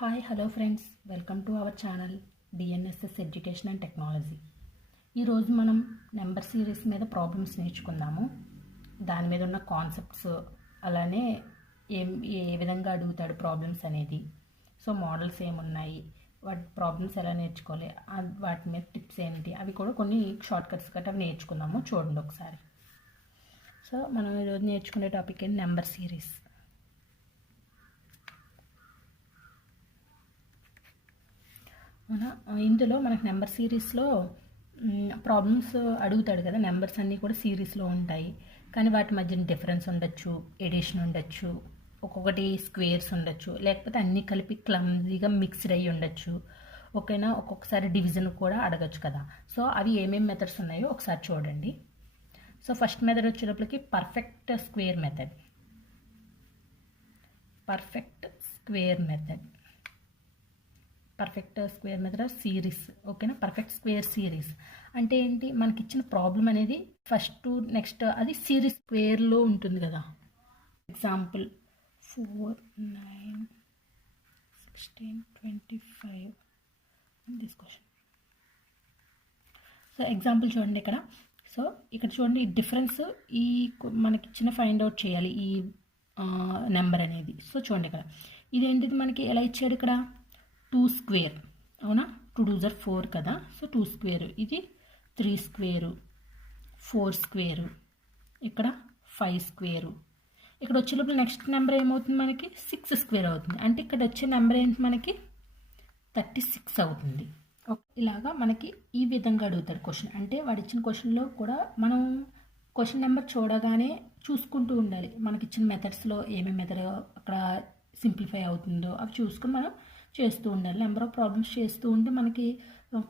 Hi hello friends, welcome to our channel DNSS education and technology. ఈరోజు మనం number series మీద problems నేర్చుకుందాము. దాని మీద ఉన్న కాన్సెప్ట్స్, అలానే ఏ విధంగా అడుగుతాడు ప్రాబ్లమ్స్ అనేది, సో మోడల్స్ ఏమున్నాయి, వాటి ప్రాబ్లమ్స్ ఎలా నేర్చుకోవాలి, వాటి మీద టిప్స్ ఏంటి, అవి కూడా కొన్ని షార్ట్ కట్స్ గట్రా నేర్చుకుందాము. చూడండి ఒకసారి. సో మనం ఈరోజు నేర్చుకునే టాపిక్ ఏంటి, నెంబర్ సిరీస్. ఇందులో మనకు నెంబర్ సిరీస్లో ప్రాబ్లమ్స్ అడుగుతాడు కదా. నెంబర్స్ అన్నీ కూడా సిరీస్లో ఉంటాయి, కానీ వాటి మధ్యన డిఫరెన్స్ ఉండొచ్చు, ఎడిషన్ ఉండొచ్చు, ఒక్కొక్కటి స్క్వేర్స్ ఉండొచ్చు, లేకపోతే అన్నీ కలిపి క్లమ్జీగా మిక్స్డ్ అయ్యి ఉండొచ్చు. ఓకేనా, ఒక్కొక్కసారి డివిజన్ కూడా అడగచ్చు కదా. సో అవి ఏమేమి మెథడ్స్ ఉన్నాయో ఒకసారి చూడండి. సో ఫస్ట్ మెథడ్ వచ్చేటప్పటికి perfect square method. Perfect square method series. ఓకేనా, పర్ఫెక్ట్ స్క్వేర్ సిరీస్ అంటే ఏంటి, మనకి ఇచ్చిన ప్రాబ్లం అనేది ఫస్ట్ నెక్స్ట్ అది సిరీస్ స్క్వేర్లో ఉంటుంది కదా. Example 4, 9, 16, 25 this question. So example చూడండి ఇక్కడ. సో ఇక్కడ చూడండి, ఈ డిఫరెన్స్ ఈ మనకి ఇచ్చిన ఫైండ్ అవుట్ చేయాలి ఈ నెంబర్ అనేది. సో చూడండి ఇక్కడ ఇదేంటిది, మనకి ఎలా ఇచ్చాడు ఇక్కడ 2 స్క్వేర్. అవునా, 2 2 జర్ 4 కదా. సో 2 స్క్వేర్, ఇది 3 స్క్వేరు, 4 స్క్వేరు, ఇక్కడ 5 స్క్వేరు. ఇక్కడ వచ్చేలోపు నెక్స్ట్ నెంబర్ ఏమవుతుంది, మనకి 6 స్క్వేర్ అవుతుంది. అంటే ఇక్కడ వచ్చే నెంబర్ ఏంటి, మనకి 36 అవుతుంది. ఇలాగా మనకి ఈ విధంగా అడుగుతాడు క్వశ్చన్. అంటే వాడు ఇచ్చిన క్వశ్చన్లో కూడా మనం క్వశ్చన్ నెంబర్ చూడగానే చూసుకుంటూ ఉండాలి. మనకి ఇచ్చిన మెథడ్స్లో ఏమేమి మెథడ్ అక్కడ సింప్లిఫై అవుతుందో అవి చూసుకుని మనం చేస్తూ ఉండాలి. నెంబర్ ఆఫ్ ప్రాబ్లమ్స్ చేస్తూ ఉంటే మనకి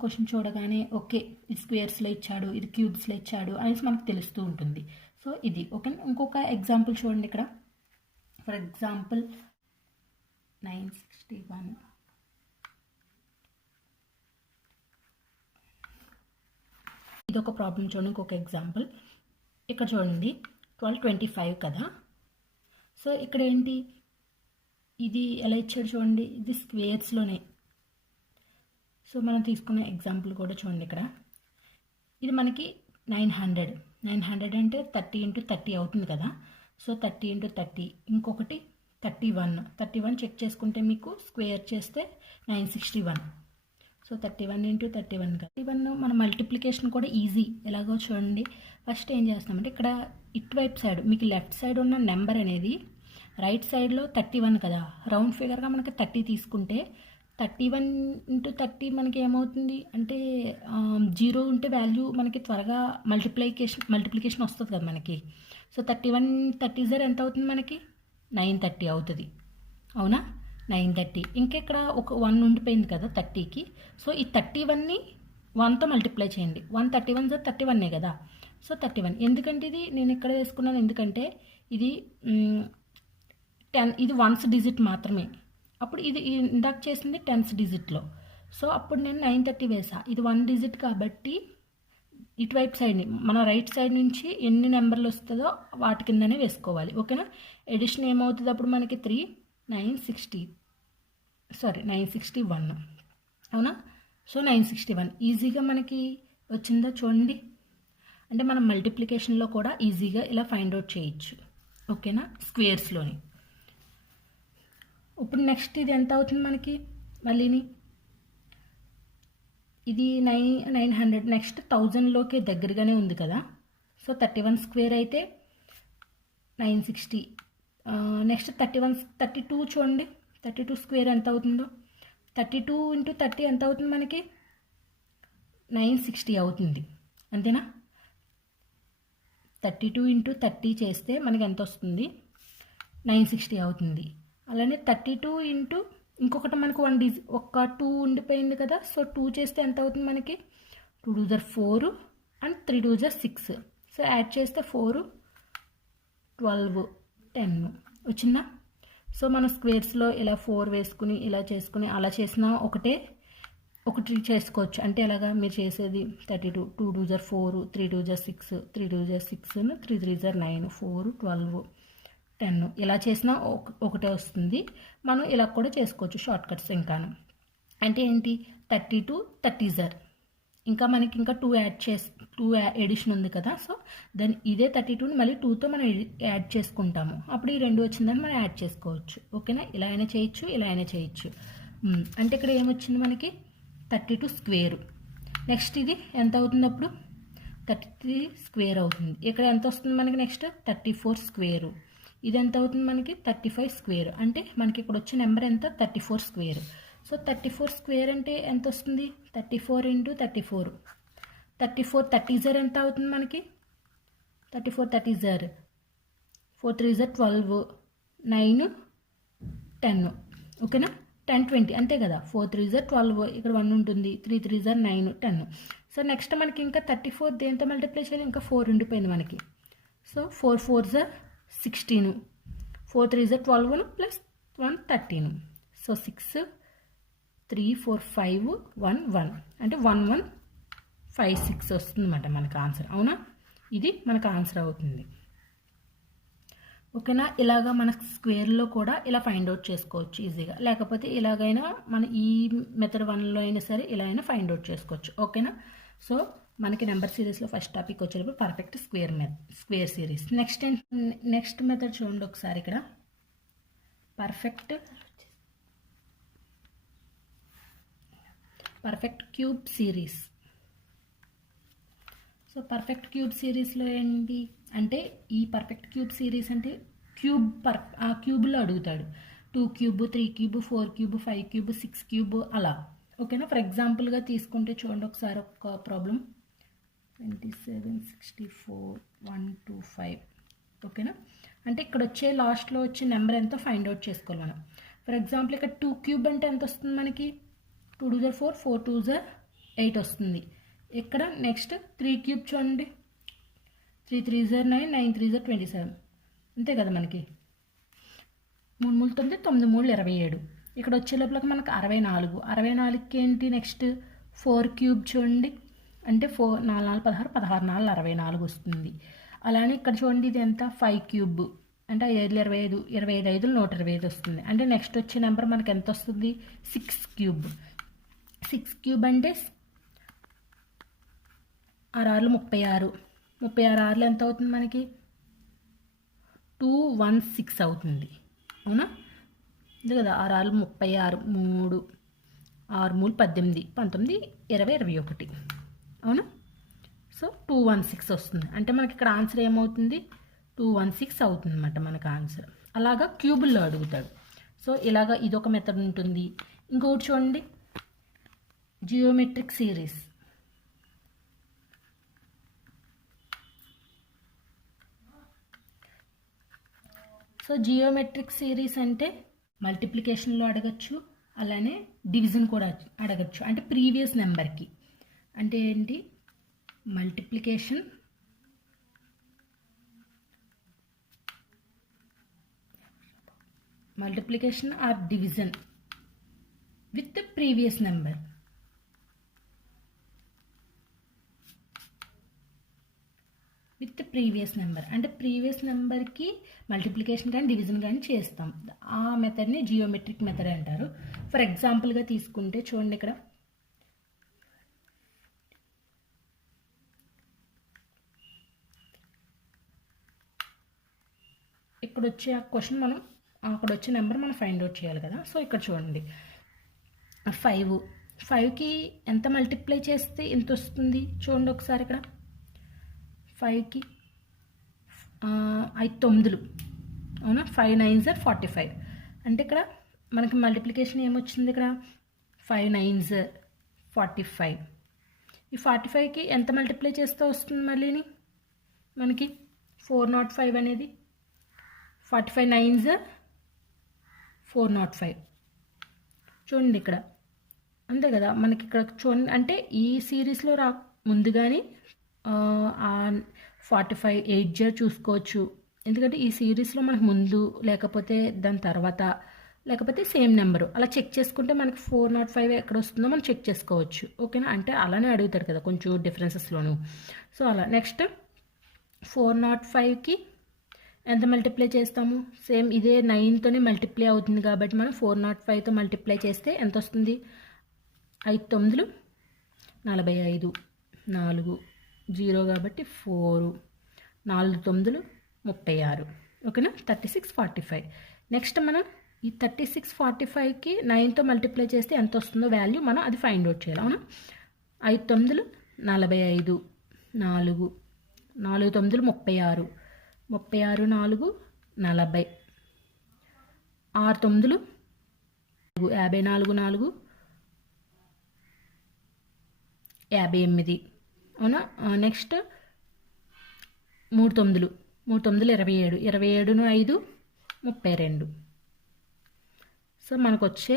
క్వశ్చన్ చూడగానే ఓకే, ఇది స్క్వేర్స్లో ఇచ్చాడు, ఇది క్యూబ్స్లో ఇచ్చాడు అనేసి మనకు తెలుస్తూ ఉంటుంది. సో ఇది ఓకే. ఇంకొక ఎగ్జాంపుల్ చూడండి ఇక్కడ. For example 961. ఇది ఒక ప్రాబ్లం చూడండి. ఇంకొక ఎగ్జాంపుల్ ఇక్కడ చూడండి, 1225 కదా. సో ఇక్కడ ఏంటి, ఇది ఎలా ఇచ్చాడు చూడండి, ఇది స్క్వేర్స్లోనే. సో మనం తీసుకున్న ఎగ్జాంపుల్ కూడా చూడండి ఇక్కడ. ఇది మనకి 900 అంటే 30 × 30 అవుతుంది కదా. సో 30 × 30, ఇంకొకటి 31 చెక్ చేసుకుంటే మీకు స్క్వేర్ చేస్తే 961. సో 31 × 31 కదా. 31 మన మల్టిప్లికేషన్ కూడా ఈజీ. ఎలాగో చూడండి. ఫస్ట్ ఏం చేస్తామంటే ఇక్కడ ఇటువైపు సైడ్ మీకు లెఫ్ట్ సైడ్ ఉన్న నెంబర్ అనేది రైట్ సైడ్లో 31 కదా. రౌండ్ ఫిగర్గా మనకి 30 తీసుకుంటే 31 × 30 మనకి ఏమవుతుంది అంటే 0 ఉంటే వాల్యూ మనకి త్వరగా మల్టిప్లికేషన్ వస్తుంది కదా మనకి. సో 31 30 జర్ ఎంత అవుతుంది మనకి 930 అవుతుంది. అవునా, 930. ఇంకెక్కడ ఒక 1 ఉండిపోయింది కదా 30కి. సో ఈ 31ని 1తో మల్టిప్లై చేయండి. 131 జర్ 31 కదా. సో 31. ఎందుకంటే ఇది నేను ఇక్కడ వేసుకున్నాను, ఎందుకంటే ఇది 10, ఇది 1th డిజిట్ మాత్రమే. అప్పుడు ఇది ఇందాక చేసింది 10th డిజిట్లో. సో అప్పుడు నేను 930 వేసా. ఇది 1 డిజిట్ కాబట్టి ఇటువైపు సైడ్ని మన రైట్ సైడ్ నుంచి ఎన్ని నెంబర్లు వస్తుందో వాటి కిందనే వేసుకోవాలి. ఓకేనా. ఎడిషన్ ఏమవుతుంది అప్పుడు మనకి 3, 961. అవునా. సో 961 ఈజీగా మనకి వచ్చిందా చూడండి. అంటే మనం మల్టిప్లికేషన్లో కూడా ఈజీగా ఇలా ఫైండ్ అవుట్ చేయొచ్చు. ఓకేనా, స్క్వేర్స్లోని. ఇప్పుడు నెక్స్ట్ ఇది ఎంత అవుతుంది మనకి మళ్ళీని, ఇది 900. నెక్స్ట్ 1000లోకి దగ్గరగానే ఉంది కదా. సో 31 స్క్వేర్ అయితే 960. నెక్స్ట్ 32 చూడండి. 32 స్క్వేర్ ఎంత అవుతుందో, 32 × 30 ఎంత అవుతుంది మనకి 960 అవుతుంది. అంతేనా. 32 × 30 చేస్తే మనకి ఎంత వస్తుంది 960 అవుతుంది. అలానే 32 × ఇంకొకటి మనకు 1 2 ఉండిపోయింది కదా. సో 2 చేస్తే ఎంత అవుతుంది మనకి 2 2 జర్ 4 అండ్ 3 2 జర్ 6. సో యాడ్ చేస్తే 4, 12, 10 వచ్చిందా. సో మనం స్క్వేర్స్లో ఇలా 4 వేసుకుని ఇలా చేసుకుని అలా చేసినా ఒకటి చేసుకోవచ్చు. అంటే అలాగా మీరు చేసేది 32, 2 2 జర్ 4, 3 2 జర్ 6, 3 2 జర్ 6, 3 3 జర్ 9, 4, 12, 10. ఇలా చేసినా ఒకటే వస్తుంది. మనం ఇలా కూడా చేసుకోవచ్చు షార్ట్ కట్స్ ఇంకాను. అంటే ఏంటి 32 30 ఇంకా మనకి ఇంకా 2 ఎడిషన్ ఉంది కదా. సో దాని ఇదే 32ని మళ్ళీ 2తో మనం యాడ్ చేసుకుంటాము. అప్పుడు ఈ 2 వచ్చిందని మనం యాడ్ చేసుకోవచ్చు. ఓకేనా, ఇలా అయినా చేయొచ్చు, ఇలా అయినా చేయొచ్చు. అంటే ఇక్కడ ఏమొచ్చింది మనకి 32 స్క్వేరు. నెక్స్ట్ ఇది ఎంత అవుతుంది అప్పుడు 33 స్క్వేర్ అవుతుంది. ఇక్కడ ఎంత వస్తుంది మనకి నెక్స్ట్ 34 స్క్వేరు. ఇది ఎంత అవుతుంది మనకి 35 స్క్వేర్. అంటే మనకి ఇక్కడ వచ్చే నెంబర్ ఎంత 34 స్క్వేర్. సో 34 స్క్వేర్ అంటే ఎంత వస్తుంది 34 × 34. 34 30 ఎంత అవుతుంది మనకి 34 30 4 3 12 9 10. ఓకేనా, 10 20 అంతే కదా. 4 3 12 ఇక్కడ 1 ఉంటుంది. 3 3 9 10. సో నెక్స్ట్ మనకి ఇంకా 34 దేంతో మల్టిప్లై చేయాలి, ఇంకా 4 ఉండిపోయింది మనకి. So 4 4 16, 4 3 12 plus 1 13. సో 6 3 4 5 1 1 అంటే 1 1 5 6 వస్తుంది అన్నమాట మనకు ఆన్సర్. అవునా, ఇది మనకు ఆన్సర్ అవుతుంది. ఓకేనా, ఇలాగా మన స్క్వేర్లో కూడా ఇలా ఫైండ్ అవుట్ చేసుకోవచ్చు ఈజీగా. లేకపోతే ఇలాగైనా మన ఈ మెథడ్ 1లో అయినా సరే ఇలా అయినా ఫైండ్ అవుట్ చేసుకోవచ్చు. ఓకేనా, సో మనకి నెంబర్ సిరీస్లో ఫస్ట్ టాపిక్ వచ్చేటప్పుడు perfect square series. Next method చూడండి ఒకసారి. ఇక్కడ perfect cube series. So perfect cube సిరీస్లో ఏంటి అంటే ఈ పర్ఫెక్ట్ క్యూబ్ సిరీస్ అంటే క్యూబ్లో అడుగుతాడు. 2 cube 3 cube 4 cube 5 cube 6 cube అలా. ఓకేనా, ఫర్ ఎగ్జాంపుల్గా తీసుకుంటే చూడండి ఒకసారి ఒక ప్రాబ్లం 27 64 125. ఓకేనా, అంటే ఇక్కడ వచ్చే లాస్ట్లో వచ్చే నెంబర్ ఎంతో ఫైండ్ అవుట్ చేసుకోవాలి మనం. ఫర్ ఎగ్జాంపుల్ ఇక్కడ 2 క్యూబ్ అంటే ఎంత వస్తుంది మనకి 2 2 4 4 2 8 వస్తుంది. ఇక్కడ నెక్స్ట్ 3 క్యూబ్ చూడండి 3 3 9 9 3 27 అంతే కదా. మనకి 3 3 9 9 3 27. ఇక్కడ వచ్చే లోపల మనకు 64. 64కి ఏంటి నెక్స్ట్ 4 క్యూబ్ చూడండి అంటే 4 4 4 16 16 4 64 వస్తుంది. అలానే ఇక్కడ చూడండి ఇది ఎంత 5 క్యూబ్ అంటే 5 25 25 5 125 వస్తుంది. అంటే నెక్స్ట్ వచ్చే నెంబర్ మనకి ఎంత వస్తుంది 6 క్యూబ్. 6 క్యూబ్ అంటే 6 6 36. 36 6 ఎంత అవుతుంది మనకి 216 అవుతుంది. అవునా, అంతే కదా. 6 6 36 3 6 3 18 19 20 21. అవునా, సో 216 వస్తుంది. అంటే మనకి ఇక్కడ ఆన్సర్ ఏమవుతుంది 216 అవుతుంది అన్నమాట మనకు ఆన్సర్. అలాగా క్యూబుల్లో అడుగుతాడు. సో ఇలాగా ఇదొక మెథడ్ ఉంటుంది. ఇంకొకటి చూడండి geometric series. So geometric series అంటే మల్టిప్లికేషన్లో అడగచ్చు, అలానే డివిజన్ కూడా అడగచ్చు. అంటే ప్రీవియస్ నెంబర్కి అంటే ఏంటి multiplication or division with previous number. With previous number అంటే ప్రీవియస్ నెంబర్కి మల్టిప్లికేషన్ కానీ డివిజన్ కానీ చేస్తాం. ఆ మెథడ్ని జియోమెట్రిక్ మెథడ్ అంటారు. ఫర్ ఎగ్జాంపుల్గా తీసుకుంటే చూడండి ఇక్కడ వచ్చే ఆ క్వశ్చన్ మనం అక్కడ వచ్చే నెంబర్ మనం ఫైండ్ అవుట్ చేయాలి కదా. సో ఇక్కడ చూడండి 5కి ఎంత మల్టిప్లై చేస్తే ఎంత వస్తుంది చూడండి ఒకసారి. ఇక్కడ 5కి 5 9. అవునా, 5 9 45. అంటే ఇక్కడ మనకి మల్టిప్లికేషన్ ఏమొచ్చింది ఇక్కడ 5 9 45. ఈ 45కి ఎంత మల్టిప్లై చేస్తే వస్తుంది మళ్ళీని మనకి 405 అనేది. 45 9 405 చూడండి ఇక్కడ అంతే కదా. మనకి ఇక్కడ చూడండి అంటే ఈ సిరీస్లో ముందు కానీ 45 8 చూసుకోవచ్చు. ఎందుకంటే ఈ సిరీస్లో మనకు ముందు లేకపోతే దాని తర్వాత లేకపోతే సేమ్ నెంబరు అలా చెక్ చేసుకుంటే మనకి 405 ఎక్కడ వస్తుందో మనం చెక్ చేసుకోవచ్చు. ఓకేనా, అంటే అలానే అడుగుతాడు కదా కొంచెం డిఫరెన్సెస్లోను. సో అలా నెక్స్ట్ 405కి ఎంత మల్టిప్లై చేస్తాము? సేమ్ ఇదే 9తోనే మల్టిప్లై అవుతుంది కాబట్టి మనం 405తో మల్టిప్లై చేస్తే ఎంత వస్తుంది? 5 9 45, 4 0 కాబట్టి 4, 4 9 36. ఓకేనా? 36 45. నెక్స్ట్ మనం ఈ 36 45కి 9తో మల్టిప్లై చేస్తే ఎంత వస్తుందో వాల్యూ మనం అది ఫైండ్ అవుట్ చేయాలి. అవునా? 5 9 45, 4 4 9 36, 36 4 40, 6 9 54 4 58. అవునా? నెక్స్ట్ 3 9 27, 27 5 32. సో మనకు వచ్చే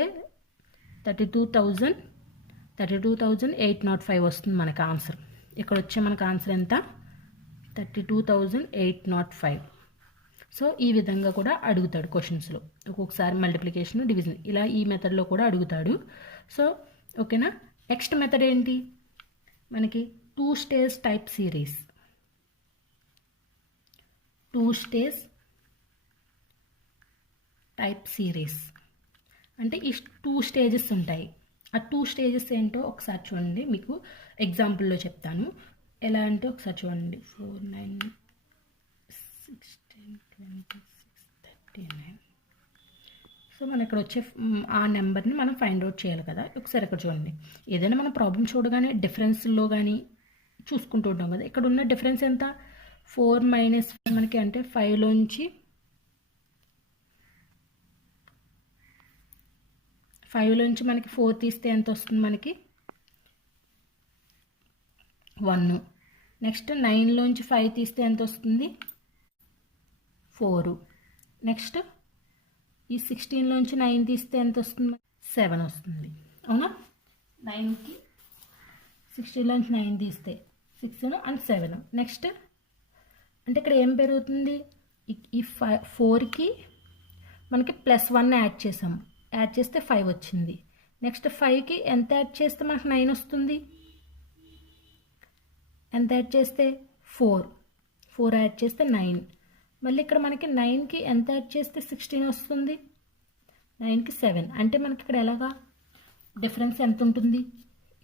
32,805 వస్తుంది మనకు ఆన్సర్. ఇక్కడ వచ్చే మనకు ఆన్సర్ ఎంత? 32,805. సో ఈ విధంగా కూడా అడుగుతాడు క్వశ్చన్స్లో. ఒక్కొక్కసారి మల్టిప్లికేషన్, డివిజన్ ఇలా ఈ మెథడ్లో కూడా అడుగుతాడు. సో ఓకేనా? నెక్స్ట్ మెథడ్ ఏంటి మనకి? 2 stage type series. 2 stage type series అంటే ఈ 2 స్టేజెస్ ఉంటాయి. ఆ 2 స్టేజెస్ ఏంటో ఒకసారి చూడండి, మీకు ఎగ్జాంపుల్లో చెప్తాను. ఎలా అంటే ఒకసారి చూడండి. 4 9 16 26 39. సో మన ఇక్కడ వచ్చే ఆ నెంబర్ని మనం ఫైండ్ అవుట్ చేయాలి కదా. ఒకసారి ఇక్కడ చూడండి. ఏదైనా మనం ప్రాబ్లం చూడగానే డిఫరెన్స్లో కానీ చూసుకుంటూ ఉంటాం కదా. ఇక్కడ ఉన్న డిఫరెన్స్ ఎంత? 4 - 5 మనకి అంటే 5లోంచి 5లోంచి మనకి 4 తీస్తే ఎంత వస్తుంది? మనకి 1. నెక్స్ట్ 9లోంచి 5 తీస్తే ఎంత వస్తుంది? 4. నెక్స్ట్ ఈ 16లోంచి 9 తీస్తే ఎంత వస్తుంది? 7 వస్తుంది. అవునా? 9కి 16లోంచి 9 తీస్తే 6 and 7. నెక్స్ట్ అంటే ఇక్కడ ఏం పెరుగుతుంది? ఈ 4కి మనకి +1 యాడ్ చేసాము. యాడ్ చేస్తే 5 వచ్చింది. నెక్స్ట్ 5కి ఎంత యాడ్ చేస్తే మనకు 9 వస్తుంది? ఎంత యాడ్ చేస్తే? 4 యాడ్ చేస్తే 9. మళ్ళీ ఇక్కడ మనకి 9కి ఎంత యాడ్ చేస్తే 16 వస్తుంది? 9కి 7. అంటే మనకి ఇక్కడ ఎలాగా డిఫరెన్స్ ఎంత ఉంటుంది?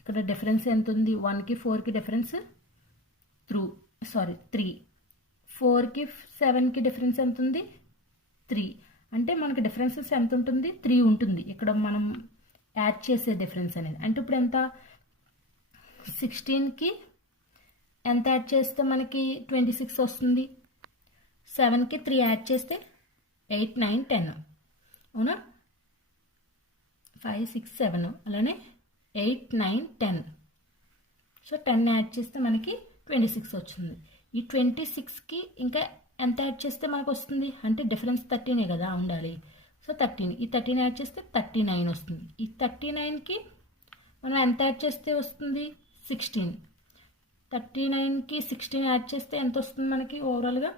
ఇక్కడ డిఫరెన్స్ ఎంత ఉంది? 1కి 4కి డిఫరెన్స్ 3. 4కి 7కి డిఫరెన్స్ ఎంత ఉంది? 3. అంటే మనకి డిఫరెన్సెస్ ఎంత ఉంటుంది? 3 ఉంటుంది ఇక్కడ మనం యాడ్ చేసే డిఫరెన్స్ అనేది. అంటే ఇప్పుడు ఎంత? 16కి ఎంత యాడ్ చేస్తే మనకి 26 వస్తుంది? 7కి 3 యాడ్ చేస్తే 8 9 10. అవునా? 5 6 7 అలానే 8 9 10. సో 10 యాడ్ చేస్తే మనకి 26 వచ్చింది. ఈ 26కి ఇంకా ఎంత యాడ్ చేస్తే మనకు వస్తుంది? అంటే డిఫరెన్స్ 13 కదా ఉండాలి. సో 13. ఈ 13 యాడ్ చేస్తే 39 వస్తుంది. ఈ 39కి మనం ఎంత యాడ్ చేస్తే వస్తుంది? 16. 39కి 16 యాడ్ చేస్తే ఎంత వస్తుంది మనకి? ఓవరాల్గా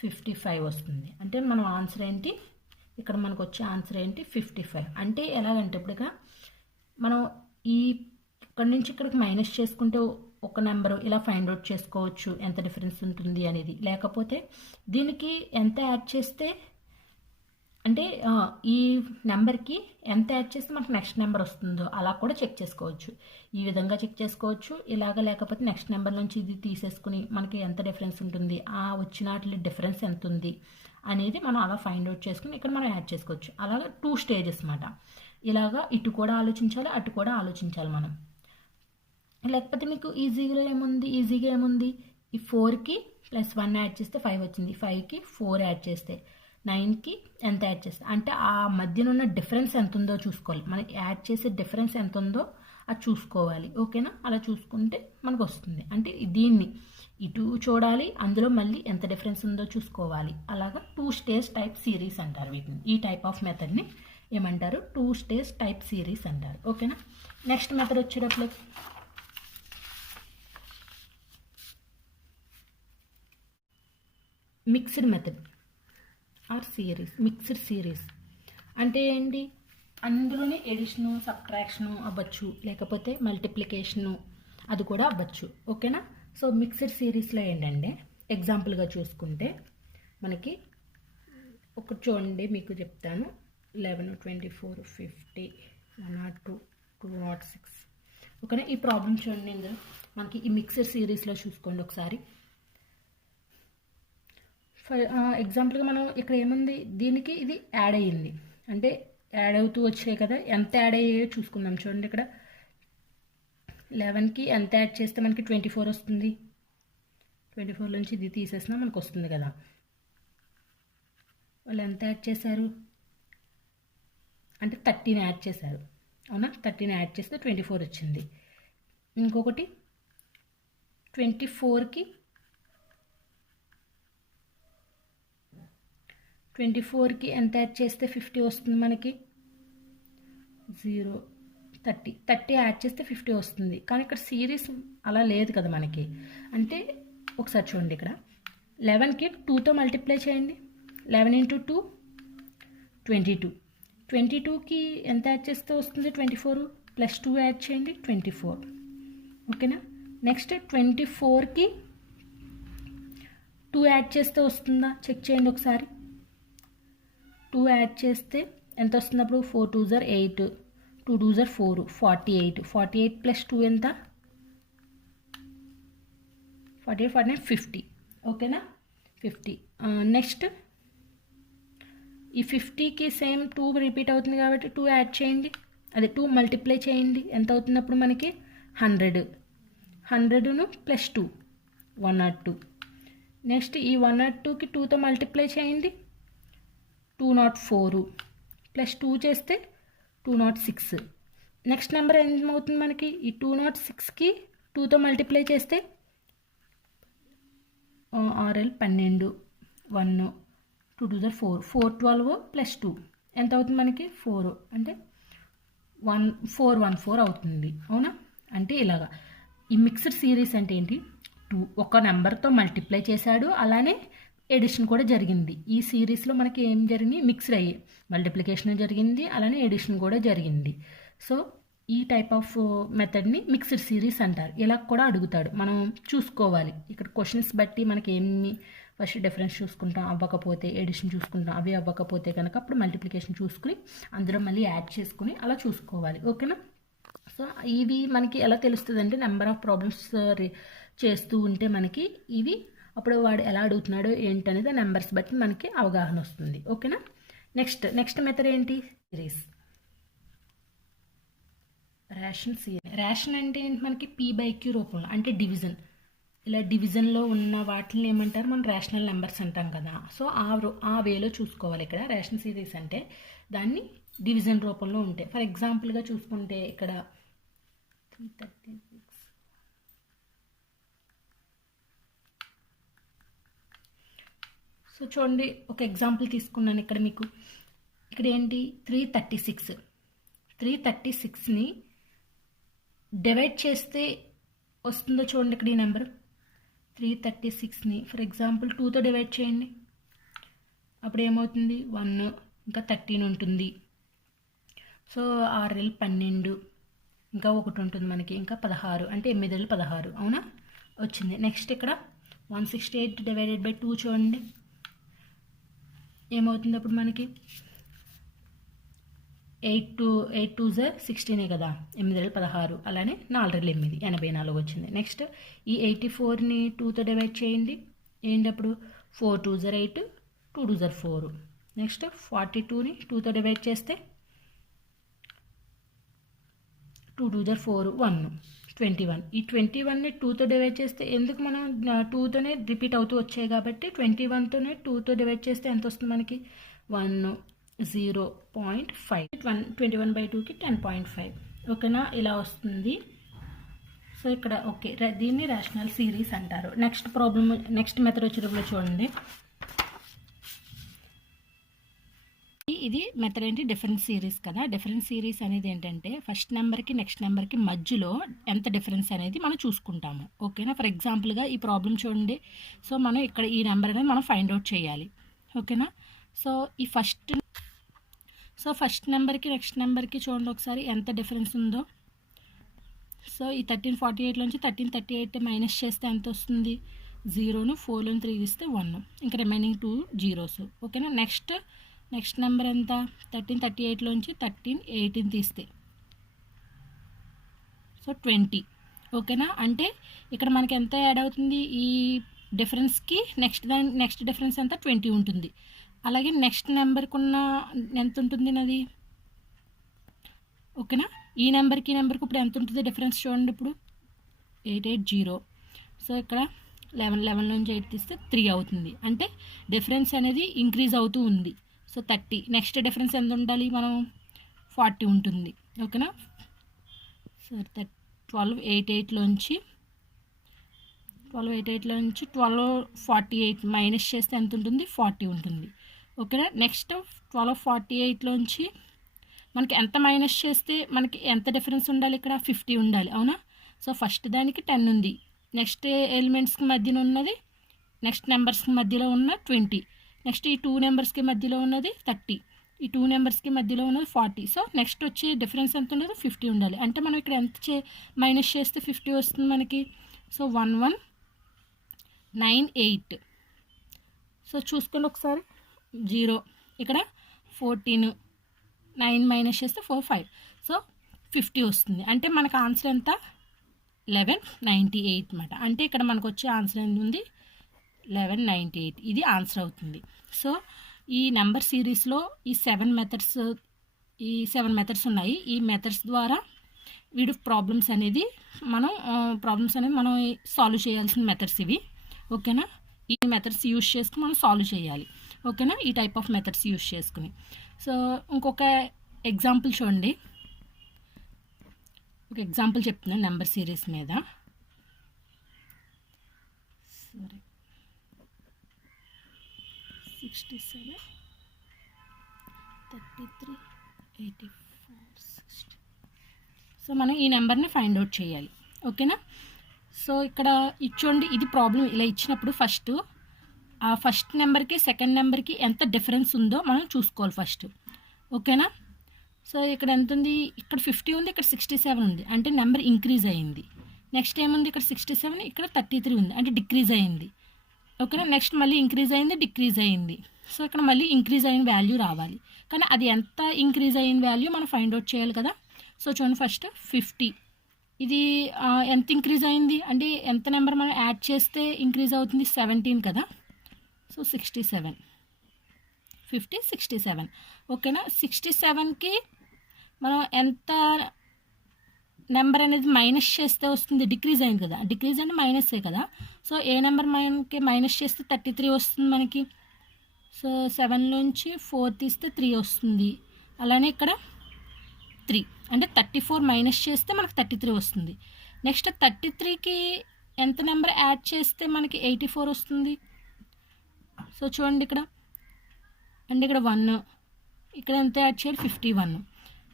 55 వస్తుంది. అంటే మనం ఆన్సర్ ఏంటి? ఇక్కడ మనకు వచ్చే ఆన్సర్ ఏంటి? 55. అంటే ఎలాగంటే ఇప్పుడుగా మనం ఇక్కడ నుంచి ఇక్కడికి మైనస్ చేసుకుంటే ఒక నెంబర్ ఇలా ఫైండ్ అవుట్ చేసుకోవచ్చు ఎంత డిఫరెన్స్ ఉంటుంది అనేది. లేకపోతే దీనికి ఎంత యాడ్ చేస్తే అంటే ఈ నెంబర్కి ఎంత యాడ్ చేస్తే మనకు నెక్స్ట్ నెంబర్ వస్తుందో అలా కూడా చెక్ చేసుకోవచ్చు. ఈ విధంగా చెక్ చేసుకోవచ్చు. ఇలాగ లేకపోతే నెక్స్ట్ నెంబర్ నుంచి ఇది తీసేసుకుని మనకి ఎంత డిఫరెన్స్ ఉంటుంది, వచ్చిన వాటి డిఫరెన్స్ ఎంత ఉంది అనేది మనం అలా ఫైండ్ అవుట్ చేసుకుని ఇక్కడ మనం యాడ్ చేసుకోవచ్చు. అలాగా 2 స్టేజెస్ అన్నమాట. ఇలాగా ఇటు కూడా ఆలోచించాలి, అటు కూడా ఆలోచించాలి మనం. లేకపోతే మీకు ఈజీగా ఏముంది? ఈ 4కి +1 యాడ్ చేస్తే 5 వచ్చింది. 5కి 4 యాడ్ చేస్తే 9కి ఎంత యాడ్ చేస్తే అంటే ఆ మధ్యన ఉన్న డిఫరెన్స్ ఎంత ఉందో చూసుకోవాలి. మనకి యాడ్ చేసే డిఫరెన్స్ ఎంత ఉందో అది చూసుకోవాలి. ఓకేనా? అలా చూసుకుంటే మనకు వస్తుంది. అంటే దీన్ని ఇటు చూడాలి, అందులో మళ్ళీ ఎంత డిఫరెన్స్ ఉందో చూసుకోవాలి. అలాగా 2 స్టేజ్ టైప్ సిరీస్ అంటారు వీటిని. ఈ టైప్ ఆఫ్ మెథడ్ని ఏమంటారు? 2 స్టేజ్ టైప్ సిరీస్ అంటారు. ఓకేనా? నెక్స్ట్ మెథడ్ వచ్చేటప్పుడు mixed method or series. Mixed series అంటే ఏంటి? అందులోనే ఎడిషను, సబ్ట్రాక్షను అవ్వచ్చు, లేకపోతే మల్టిప్లికేషను అది కూడా అవ్వచ్చు. ఓకేనా? సో మిక్స్డ్ సిరీస్లో ఏంటంటే ఎగ్జాంపుల్గా చూసుకుంటే మనకి ఒకటి చూడండి, మీకు చెప్తాను. 11, 24, 50, 102, 206. ఓకేనా. ఈ ప్రాబ్లం చూడండి. ఇందులో మనకి ఈ మిక్సర్ సిరీస్లో చూసుకోండి ఒకసారి. ఫర్ ఎగ్జాంపుల్గా మనం ఇక్కడ ఏముంది, దీనికి ఇది యాడ్ అయ్యింది అంటే యాడ్ అవుతూ వచ్చాయి కదా, ఎంత యాడ్ అయ్యాయో చూసుకుందాం. చూడండి ఇక్కడ 11కి ఎంత యాడ్ చేస్తే మనకి 24 వస్తుంది. 24 నుంచి ఇది తీసేసినా మనకు వస్తుంది కదా. వాళ్ళు ఎంత యాడ్ చేశారు అంటే 13 యాడ్ చేశారు, అవునా. 13 యాడ్ చేస్తే 24 వచ్చింది. ఇంకొకటి 24కి ఎంత యాడ్ చేస్తే 50 వస్తుంది మనకి. 0, 30 యాడ్ చేస్తే 50 వస్తుంది. కానీ ఇక్కడ సిరీస్ అలా లేదు కదా మనకి. అంటే ఒకసారి చూడండి, ఇక్కడ 11కి 2తో మల్టిప్లై చేయండి. 11 × 2 22. 22కి ఎంత యాడ్ చేస్తే వస్తుంది 24, ప్లస్ 2 యాడ్ చేయండి 24. ఓకేనా. నెక్స్ట్ 24కి 2 యాడ్ చేస్తే వస్తుందా చెక్ చేయండి ఒకసారి. 2 యాడ్ చేస్తే ఎంత వస్తుంది అప్పుడు? 4 2s are 8, 2 2s are 4, 48. 48 plus 2 ఎంత? 48, 49, 50. ఓకేనా, 50. నెక్స్ట్ ఈ 50కి సేమ్ 2 రిపీట్ అవుతుంది కాబట్టి 2 యాడ్ చేయండి, అదే 2 మల్టిప్లై చేయండి. ఎంత అవుతుంది అప్పుడు మనకి? 100. 100ను ప్లస్ 2, 102. నెక్స్ట్ ఈ 102కి 2తో మల్టిప్లై చేయండి. 204 ప్లస్ 2 చేస్తే 206. నెక్స్ట్ నెంబర్ ఏమవుతుంది మనకి? ఈ 206కి 2తో మల్టిప్లై చేస్తే 6 12, 1, 2 2s are 4, 412 ప్లస్ 2 ఎంత అవుతుంది మనకి? 4, అంటే 414 అవుతుంది, అవునా. అంటే ఇలాగా ఈ మిక్స్డ్ సిరీస్ అంటే ఏంటి? 2 ఒక నెంబర్తో మల్టిప్లై చేశాడు, అలానే ఎడిషన్ కూడా జరిగింది. ఈ సిరీస్లో మనకి ఏం జరిగింది? మిక్స్డ్ అయ్యి మల్టిప్లికేషన్ జరిగింది, అలానే ఎడిషన్ కూడా జరిగింది. సో ఈ టైప్ ఆఫ్ మెథడ్ని మిక్స్డ్ సిరీస్ అంటారు. ఇలా కూడా అడుగుతాడు, మనం చూసుకోవాలి. ఇక్కడ క్వశ్చన్స్ బట్టి మనకి ఏమి ఫస్ట్ డిఫరెన్స్ చూసుకుంటాం, అవ్వకపోతే ఎడిషన్ చూసుకుంటాం, అవి అవ్వకపోతే కనుక అప్పుడు మల్టిప్లికేషన్ చూసుకుని అందులో మళ్ళీ యాడ్ చేసుకుని అలా చూసుకోవాలి. ఓకేనా. సో ఇవి మనకి ఎలా తెలుస్తుంది అంటే నెంబర్ ఆఫ్ ప్రాబ్లమ్స్ చేస్తూ ఉంటే మనకి ఇవి అప్పుడు వాడు ఎలా అడుగుతున్నాడో ఏంటనేది నెంబర్స్ బట్టి మనకి అవగాహన వస్తుంది. ఓకేనా. నెక్స్ట్ మెథడ్ ఏంటి? సిరీస్. రేషన్ అంటే ఏంటి మనకి? P/Q రూపంలో, అంటే డివిజన్. ఇలా డివిజన్లో ఉన్న వాటిని ఏమంటారు? మనం రేషనల్ నెంబర్స్ అంటాం కదా. సో ఆ వేలో చూసుకోవాలి. ఇక్కడ రేషన్ సిరీస్ అంటే దాన్ని డివిజన్ రూపంలో ఉంటాయి. ఫర్ ఎగ్జాంపుల్గా చూసుకుంటే ఇక్కడ 336. సో చూడండి, ఒక ఎగ్జాంపుల్ తీసుకున్నాను ఇక్కడ మీకు. ఇక్కడ ఏంటి? 336ని డివైడ్ చేస్తే వస్తుందో చూడండి. ఇక్కడ ఈ నెంబర్ 336ని ఫర్ ఎగ్జాంపుల్ 2తో డివైడ్ చేయండి. అప్పుడు ఏమవుతుంది? 1, ఇంకా 13 ఉంటుంది. సో 6 12, ఇంకా 1 ఉంటుంది మనకి, ఇంకా 16, అంటే 8 16, అవునా, వచ్చింది. నెక్స్ట్ ఇక్కడ 168 డివైడెడ్ బై 2 చూడండి ఏమవుతుంది అప్పుడు మనకి? 8 2s are 16 కదా, 8 16, అలానే 4 8, 84 వచ్చింది. నెక్స్ట్ ఈ 84ని 2తో డివైడ్ చేయండి. ఏంటి అప్పుడు? 4 2s are 8, 2 2s are 4. Next 42ని 2తో డివైడ్ చేస్తే 2 2s are 4, 1, 21. ఈ 21ని 2తో డివైడ్ చేస్తే, ఎందుకు మనం 2తోనే రిపీట్ అవుతూ వచ్చాయి కాబట్టి 21తోనే 2తో డివైడ్ చేస్తే ఎంత వస్తుంది మనకి? 0.5. 21/2కి 10.5. ఓకేనా, ఇలా వస్తుంది. సో ఇక్కడ ఓకే, దీన్ని రేషనల్ సిరీస్ అంటారు. నెక్స్ట్ మెథడ్ వచ్చేటప్పుడు చూడండి, ఇది మెథడ్ ఏంటి? డిఫరెన్స్ సిరీస్ కదా. డిఫరెన్స్ సిరీస్ అనేది ఏంటంటే ఫస్ట్ నెంబర్కి నెక్స్ట్ నెంబర్కి మధ్యలో ఎంత డిఫరెన్స్ అనేది మనం చూసుకుంటాము. ఓకేనా. ఫర్ ఎగ్జాంపుల్గా ఈ ప్రాబ్లం చూడండి. సో మనం ఇక్కడ ఈ నెంబర్ అనేది మనం ఫైండ్ అవుట్ చేయాలి. ఓకేనా. సో ఈ ఫస్ట్ నెంబర్కి నెక్స్ట్ నెంబర్కి చూడండి ఒకసారి ఎంత డిఫరెన్స్ ఉందో. సో ఈ 1348 నుంచి 1338 మైనస్ చేస్తే ఎంత వస్తుంది? జీరోను 4లో 3 తీస్తే 1, ఇంకా రిమైనింగ్ 2 జీరోస్. ఓకేనా. నెక్స్ట్ నెంబర్ ఎంత? 13, 38లోంచి 13, 18 తీస్తే సో 20. ఓకేనా. అంటే ఇక్కడ మనకి ఎంత యాడ్ అవుతుంది? ఈ డిఫరెన్స్కి నెక్స్ట్ డిఫరెన్స్ ఎంత? 20 ఉంటుంది. అలాగే నెక్స్ట్ నెంబర్కి ఉన్న ఎంత ఉంటుంది నాది? ఓకేనా. ఈ నెంబర్కి ఇప్పుడు ఎంత ఉంటుంది డిఫరెన్స్ చూడండి. ఇప్పుడు 880. సో ఇక్కడ 11లోంచి 8 తీస్తే 3 అవుతుంది. అంటే డిఫరెన్స్ అనేది ఇంక్రీజ్ అవుతూ ఉంది. సో 30. నెక్స్ట్ డిఫరెన్స్ ఎంత ఉండాలి? మనం 40 ఉంటుంది. ఓకేనా. సరే 1288లోంచి 1248 మైనస్ చేస్తే ఎంత ఉంటుంది? 40 ఉంటుంది. ఓకేనా. నెక్స్ట్ 1248లోంచి మనకి ఎంత మైనస్ చేస్తే మనకి ఎంత డిఫరెన్స్ ఉండాలి? ఇక్కడ 50 ఉండాలి. అవునా. సో ఫస్ట్ దానికి 10 ఉంది. నెక్స్ట్ ఎలిమెంట్స్కి మధ్యన ఉన్నది, నెక్స్ట్ నెంబర్స్కి మధ్యలో ఉన్న 20, నెక్స్ట్ ఈ 2 నెంబర్స్కి మధ్యలో ఉన్నది 30, ఈ 2 నెంబర్స్కి మధ్యలో ఉన్నది 40. సో నెక్స్ట్ వచ్చే డిఫరెన్స్ ఎంత ఉన్నది? 50 ఉండాలి. అంటే మనం ఇక్కడ ఎంత మైనస్ చేస్తే 50 వస్తుంది మనకి? సో 1198. సో చూసుకోండి ఒకసారి. 0 ఇక్కడ 14, 9 మైనస్ చేస్తే 4, 5. సో 50 వస్తుంది. అంటే మనకు ఆన్సర్ ఎంత? 1198 అన్నమాట. అంటే ఇక్కడ మనకు వచ్చే ఆన్సర్ ఎంత ఉంది? 1198. ఇది ఆన్సర్ అవుతుంది. సో ఈ నెంబర్ సిరీస్లో ఈ 7 మెథడ్స్ ఉన్నాయి. ఈ మెథడ్స్ ద్వారా వీడు ప్రాబ్లమ్స్ అనేది మనం సాల్వ్ చేయాల్సిన మెథడ్స్ ఇవి. ఓకేనా. ఈ మెథడ్స్ యూజ్ చేసుకుని మనం సాల్వ్ చేయాలి. ఓకేనా. ఈ టైప్ ఆఫ్ మెథడ్స్ యూజ్ చేసుకుని. సో ఇంకొక ఎగ్జాంపుల్ చూడండి. ఒక ఎగ్జాంపుల్ చెప్తున్నాను నెంబర్ సిరీస్ మీద. సరే 67, 33, 84, 60. సో మనం ఈ నెంబర్ని ఫైండ్ అవుట్ చేయాలి. ఓకేనా. సో ఇక్కడ ఇచ్చోండి, ఇది ప్రాబ్లం ఇలా ఇచ్చినప్పుడు ఫస్ట్ నెంబర్కి సెకండ్ నెంబర్కి ఎంత డిఫరెన్స్ ఉందో మనం చూసుకోవాలి ఫస్ట్. ఓకేనా. సో ఇక్కడ ఎంత ఉంది? ఇక్కడ 50 ఉంది, ఇక్కడ 67 ఉంది. అంటే నెంబర్ ఇంక్రీజ్ అయ్యింది. నెక్స్ట్ ఏముంది? ఇక్కడ 67, ఇక్కడ 33 ఉంది. అంటే డిక్రీజ్ అయ్యింది. ఓకేనా. నెక్స్ట్ మళ్ళీ ఇంక్రీజ్ అయింది, డిక్రీజ్ అయ్యింది. సో ఇక్కడ మళ్ళీ ఇంక్రీజ్ అయిన వాల్యూ రావాలి. కానీ అది ఎంత ఇంక్రీజ్ అయిన వాల్యూ మనం ఫైండ్ అవుట్ చేయాలి కదా. సో చూడండి, ఫస్ట్ 50 ఇది ఎంత ఇంక్రీజ్ అయింది అంటే ఎంత నెంబర్ మనం యాడ్ చేస్తే ఇంక్రీజ్ అవుతుంది? 17 కదా. సో 67, 50, 67. ఓకేనా. 67కి మనం ఎంత నెంబర్ అనేది మైనస్ చేస్తే వస్తుంది? డిక్రీజ్ అయింది కదా. డిక్రీజ్ అంటే మైనస్సే కదా. సో ఏ నెంబర్ మనకి మైనస్ చేస్తే 33 వస్తుంది మనకి? సో 7లోంచి 4 తీస్తే 3 వస్తుంది. అలానే ఇక్కడ 3 అంటే 34 మైనస్ చేస్తే మనకి 33 వస్తుంది. నెక్స్ట్ 33కి ఎంత నెంబర్ యాడ్ చేస్తే మనకి 84 వస్తుంది? సో చూడండి ఇక్కడ 1, ఇక్కడ ఎంత యాడ్ చేయాలి? 51.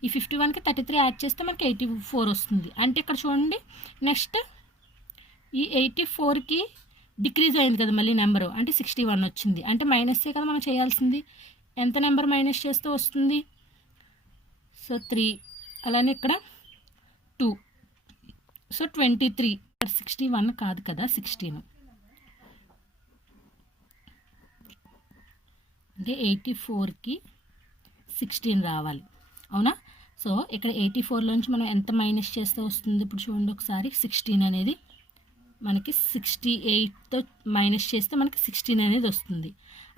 ఈ 51కి 33 యాడ్ చేస్తే మనకి 84 వస్తుంది. అంటే ఇక్కడ చూడండి, నెక్స్ట్ ఈ 84కి డిక్రీజ్ అయింది కదా మళ్ళీ నెంబరు, అంటే 61 వచ్చింది. అంటే మైనస్సే కదా మనం చేయాల్సింది. ఎంత నెంబర్ మైనస్ చేస్తే వస్తుంది? సో 3. అలానే ఇక్కడ 2. సో 23. ఇక్కడ 61 కాదు కదా, 16. అంటే 84కి 16 రావాలి. అవునా. సో ఇక్కడ 84లోంచి మనం ఎంత మైనస్ చేస్తే వస్తుంది? ఇప్పుడు చూడండి ఒకసారి. 16 అనేది మనకి 68తో మైనస్ చేస్తే మనకి 16 అనేది వస్తుంది.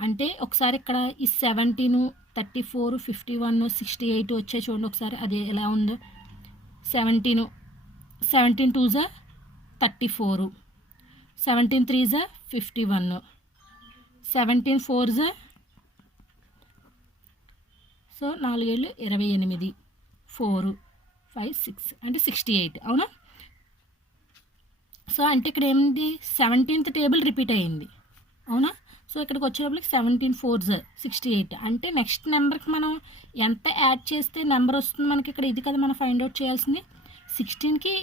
అంటే ఒకసారి ఇక్కడ ఈ 17, 34, 51, 68 వచ్చే చూడండి ఒకసారి అది ఎలా ఉందో. 17 2 34, 17 3 51, 17 4 సో 4 7 28, 4 5 6 అంటే 68. అవునా. సో అంటే ఇక్కడ ఏమిటి? 17th టేబుల్ రిపీట్ అయ్యింది. అవునా. సో ఇక్కడికి వచ్చేటప్పటికి 17 4 68. అంటే నెక్స్ట్ నెంబర్కి మనం ఎంత యాడ్ చేస్తే నెంబర్ వస్తుంది మనకి? ఇక్కడ ఇది కదా మనం ఫైండ్ అవుట్ చేయాల్సింది. 16కి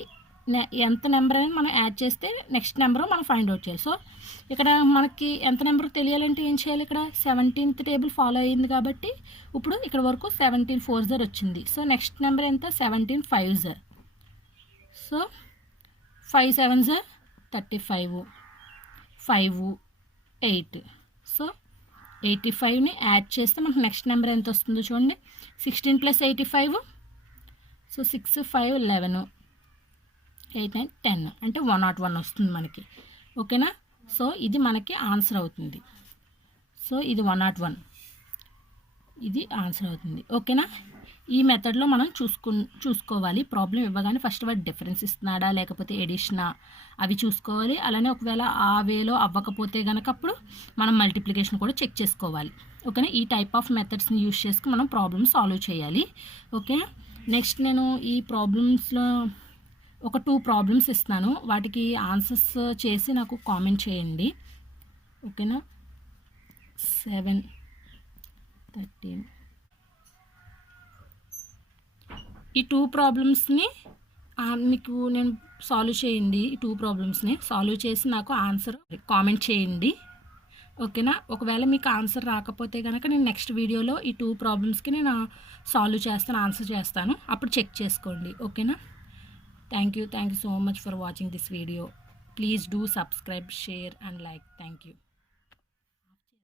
ఎంత నెంబర్ అనేది మనం యాడ్ చేస్తే నెక్స్ట్ నెంబర్ మనం ఫైండ్ అవుట్ చేయాలి. సో ఇక్కడ మనకి ఎంత నెంబర్ తెలియాలంటే ఏం చేయాలి? ఇక్కడ 17th టేబుల్ ఫాలో అయ్యింది కాబట్టి ఇప్పుడు ఇక్కడ వరకు 17 4 వచ్చింది. సో నెక్స్ట్ నెంబర్ ఎంత? 17 5. సో 5 7 35, 5, 8. సో 85ని యాడ్ చేస్తే మనకు నెక్స్ట్ నెంబర్ ఎంత వస్తుందో చూడండి. 16 + 85. సో 6, 5, 11, 8, 9, 10 అంటే 101 వస్తుంది మనకి. ఓకేనా. సో ఇది మనకి ఆన్సర్ అవుతుంది. సో ఇది 101, ఇది ఆన్సర్ అవుతుంది. ఓకేనా. ఈ మెథడ్లో మనం చూసుకోవాలి. ప్రాబ్లం ఇవ్వగానే ఫస్ట్ వాడు డిఫరెన్స్ ఇస్తున్నాడా లేకపోతే ఎడిషనా అవి చూసుకోవాలి. అలానే ఒకవేళ ఆ వేలో అవ్వకపోతే కనుక అప్పుడు మనం మల్టిప్లికేషన్ కూడా చెక్ చేసుకోవాలి. ఓకేనా. ఈ టైప్ ఆఫ్ మెథడ్స్ని యూజ్ చేసుకుని మనం ప్రాబ్లమ్ సాల్వ్ చేయాలి. ఓకేనా. నెక్స్ట్ నేను ఈ ప్రాబ్లమ్స్లో ఒక 2 ప్రాబ్లమ్స్ ఇస్తాను. వాటికి ఆన్సర్స్ చేసి నాకు కామెంట్ చేయండి. ఓకేనా. 7, 13. ఈ 2 ప్రాబ్లమ్స్ని మీకు నేను సాల్వ్ చేయండి. ఈ 2 ప్రాబ్లమ్స్ని సాల్వ్ చేసి నాకు ఆన్సర్ కామెంట్ చేయండి. ఓకేనా. ఒకవేళ మీకు ఆన్సర్ రాకపోతే కనుక నేను నెక్స్ట్ వీడియోలో ఈ 2 ప్రాబ్లమ్స్కి నేను సాల్వ్ చేస్తాను, ఆన్సర్ చేస్తాను. అప్పుడు చెక్ చేసుకోండి. ఓకేనా. Thank you so much for watching this video. Please do subscribe, share and like. Thank you.